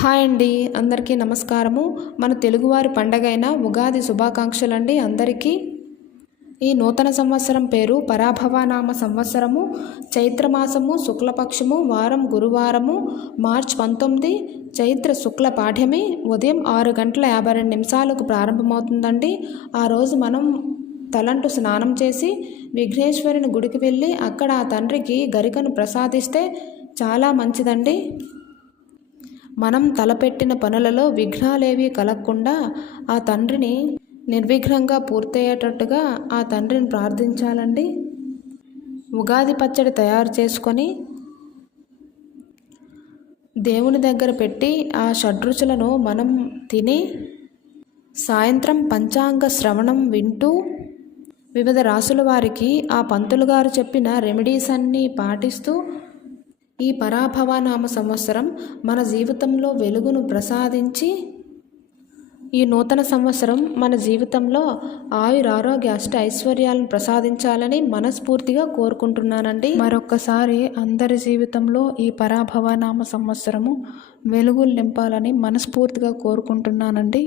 Hi అండి, అందరికీ నమస్కారము. మన తెలుగువారి పండగైన ఉగాది శుభాకాంక్షలు అండి అందరికీ. ఈ నూతన సంవత్సరం పేరు పరాభవనామ సంవత్సరము. చైత్రమాసము శుక్లపక్షము వారం గురువారము మార్చి 19 చైత్ర శుక్ల పాఠ్యమి ఉదయం 6:52 ప్రారంభమవుతుందండి. ఆ రోజు మనం తలంటు స్నానం చేసి విఘ్నేశ్వరుని గుడికి వెళ్ళి అక్కడ ఆ తండ్రికి గరికను ప్రసాదిస్తే చాలా మంచిదండి. మనం తలపెట్టిన పనులలో విఘ్నాలేవి కలగకుండా ఆ తండ్రిని నిర్విఘ్నంగా పూర్తయ్యేటట్టుగా ఆ తండ్రిని ప్రార్థించాలండి. ఉగాది పచ్చడి తయారు చేసుకొని దేవుని దగ్గర పెట్టి ఆ షడ్రుచులను మనం తిని సాయంత్రం పంచాంగ శ్రవణం వింటూ వివిధ రాసుల వారికి ఆ పంతులు గారు చెప్పిన రెమెడీస్ అన్నీ పాటిస్తూ ఈ పరాభవనామ సంవత్సరం మన జీవితంలో వెలుగును ప్రసాదించి ఈ నూతన సంవత్సరం మన జీవితంలో ఆయురారోగ్య అష్ట ఐశ్వర్యాలను ప్రసాదించాలని మనస్ఫూర్తిగా కోరుకుంటున్నానండి. మరొక్కసారి అందరి జీవితంలో ఈ పరాభవనామ సంవత్సరము వెలుగులు నింపాలని మనస్ఫూర్తిగా కోరుకుంటున్నానండి.